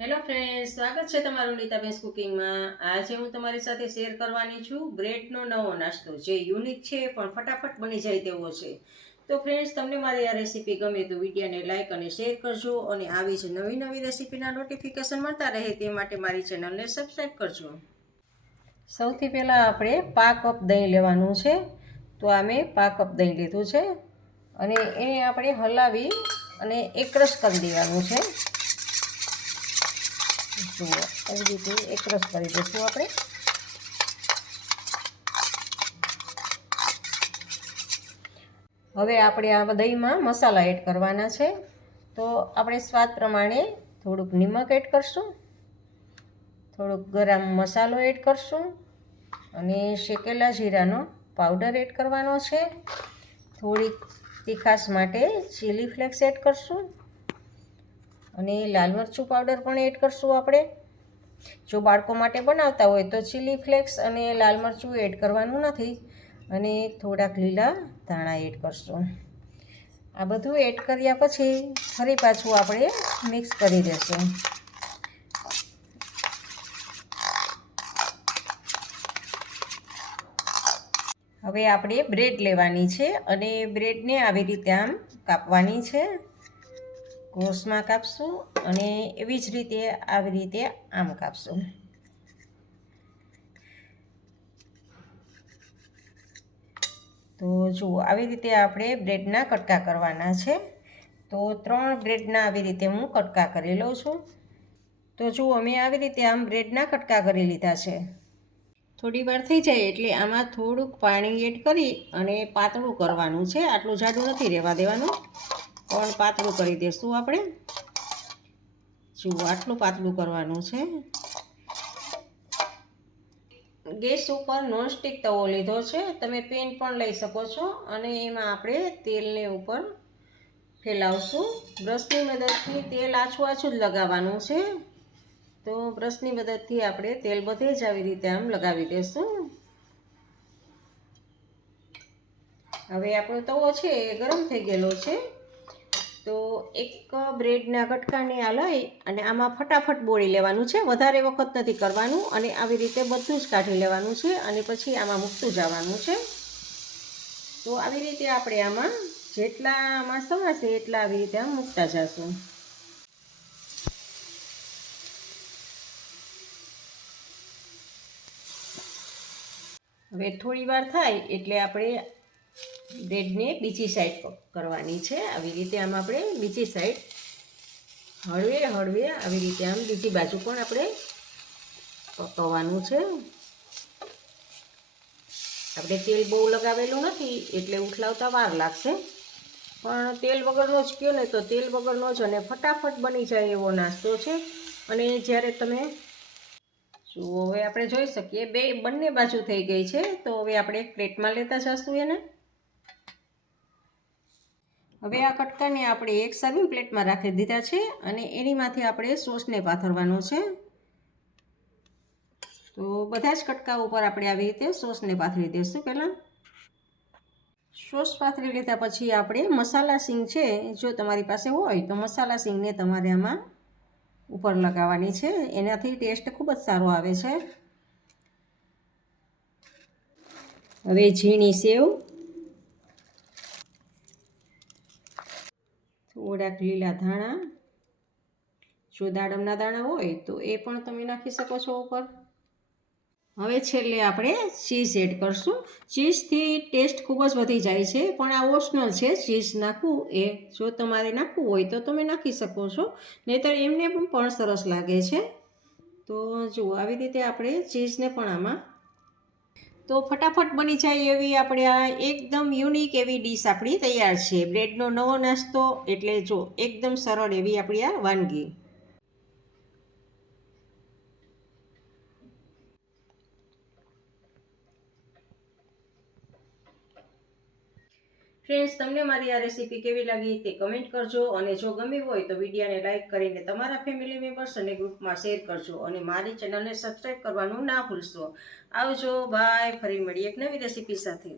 Hello friends સ્વાગત છે તમારું નીતાબેન્સ કુકિંગમાં આજે હું તમારી સાથે શેર કરવાની છું બ્રેડનો નવો નાસ્તો, જે યુનિક છે પણ ફટાફટ બની જાય તેવો છે. તો ફ્રેન્ડ્સ તમને મારી આ રેસીપી ગમે તો વિડીયોને લાઇક અને શેર કરજો અને આવી જ નવી નવી રેસીપીના નોટિફિકેશન મળતા રહે તે માટે મારી ચેનલને સબસ્ક્રાઈબ કરજો. સૌથી પહેલાં આપણે પા કપ દહીં લેવાનું છે. તો આ મેં પા કપ દહીં લીધું છે. અને એને આપણે હલાવી અને એકરસ કરી દેવાનું છે. જુઓ એવી રીતે એકરસ કરી દઈશું આપણે. હવે આપણે આ દહીંમાં મસાલા એડ કરવાના છે. તો આપણે સ્વાદ પ્રમાણે થોડુંક નિમક એડ કરશું, થોડુંક ગરમ મસાલો એડ કરશું અને શેકેલા જીરાનો પાવડર એડ કરવાનો છે. થોડીક તીખાશ માટે ચીલી ફ્લેક્સ એડ કરશું. અને લાલ મરચું પાવડર પણ એડ કરશું આપણે. જો બાળકો માટે બનાવતા હોય તો ચીલી ફ્લેક્સ અને લાલ મરચું એડ કરવાનું નથી. અને થોડાક લીલા ધાણા એડ કરશું. આ બધું એડ કર્યા પછી ફરી પાછું આપણે મિક્સ કરી દેશું. હવે આપણે બ્રેડ લેવાની છે અને બ્રેડને આવી રીતે આમ કાપવાની છે. કોષમાં કાપશું અને એવી જ રીતે આવી રીતે આમ કાપશું. તો જુઓ, આવી રીતે આપણે બ્રેડના કટકા કરવાના છે. તો ત્રણ બ્રેડના આવી રીતે હું કટકા કરી લઉં છું. તો જુઓ મેં આવી રીતે આમ બ્રેડના કટકા કરી લીધા છે. થોડી વાર થઈ જાય એટલે આમાં થોડુંક પાણી એડ કરી અને પાતળું કરવાનું છે. આટલું જાડું નથી રહેવા દેવાનું. પણ પાતળું કરી દઈશું આપણે? જુઓ, આટલું પાતળું કરવાનું છે. ગેસ ઉપર નોનસ્ટિક તવો લીધો છે. તમે પેન પણ લઈ શકો છો અને એમાં આપણે તેલને ઉપર ફેલાવશું. બ્રશની મદદથી તેલ આછું આછું જ લગાવવાનું છે. તો બ્રશની મદદથી આપણે તેલ બધે જ આવી રીતે આમ લગાવી દઈશું હવે આપણો તવો છે એ ગરમ થઈ ગયેલો છે. તો એક બ્રેડના કટકાને આ લઈ અને આમાં ફટાફટ બોળી લેવાનું છે. વધારે વખત નથી કરવાનું અને આવી રીતે બધું જ કાઢી લેવાનું છે અને પછી આમાં મૂકતું જવાનું છે. તો આવી રીતે આપણે આમાં જેટલા આમાં સમાશે એટલા આવી રીતે આમ મૂકતા જશું. હવે થોડી વાર થાય એટલે આપણે બ્રેડને બીજી સાઈડ કરવાની છે. આવી રીતે આમ આપણે બીજી સાઈડ હળવે હળવે આવી રીતે આમ બીજી બાજુ પણ આપણે પકવવાનું છે. આપણે તેલ બહુ લગાવેલું નથી, એટલે ઉઠલાવતા વાર લાગશે. પણ તેલ વગરનો જ કહો ને તો તેલ વગરનો જ અને ફટાફટ બની જાય એવો નાસ્તો છે. અને જ્યારે તમે જુઓ, હવે આપણે જોઈ શકીએ, બે બંને બાજુ થઈ ગઈ છે. તો હવે આપણે પ્લેટમાં લેતા જશું એને. હવે આ કટકાને આપણે એક સર્વિંગ પ્લેટમાં રાખી દીધા છે અને એનીમાંથી આપણે સોસને પાથરવાનો છે. તો બધા જ કટકા ઉપર આપણે આવી રીતે સોસને પાથરી દઈશું પહેલાં. સોસ પાથરી લીધા પછી આપણે મસાલા સિંગ છે, જો તમારી પાસે હોય તો મસાલા સિંગને તમારે આમાં ઉપર લગાવવાની છે. એનાથી ટેસ્ટ ખૂબ જ સારો આવે છે. હવે ઝીણી સેવ થોડાક લીલા ધાણા. જો દાડમના દાણા હોય તો એ પણ તમે નાખી શકો છો ઉપર. હવે છેલ્લે આપણે ચીઝ એડ કરશું. ચીઝથી ટેસ્ટ ખૂબ જ વધી જાય છે, પણ આ ઓપ્શનલ છે, ચીઝ નાખવું એ. જો તમારે નાખવું હોય તો તમે નાખી શકો છો, નહીતર એમને પણ સરસ લાગે છે. તો જુઓ, આવી રીતે આપણે ચીઝને પણ આમાં તો ફટાફટ બની જાય એવી આપણે આ એકદમ યુનિક એવી ડીશ આપણી તૈયાર છે. બ્રેડનો નવો નાસ્તો એટલે જો એકદમ સરળ એવી આપણી આ વાનગી. ફ્રેન્ડ્સ તમને મારી આ રેસીપી કેવી લાગી તે કમેન્ટ કરજો અને જો ગમી હોય તો વિડીયોને લાઇક કરીને તમારા ફેમિલી મેમ્બર્સ અને ગ્રુપમાં શેર કરજો અને મારી ચેનલને સબસ્ક્રાઈબ કરવાનું ના ભૂલશો. આવજો બાય ફરી મળીએ એક નવી રેસીપી સાથે.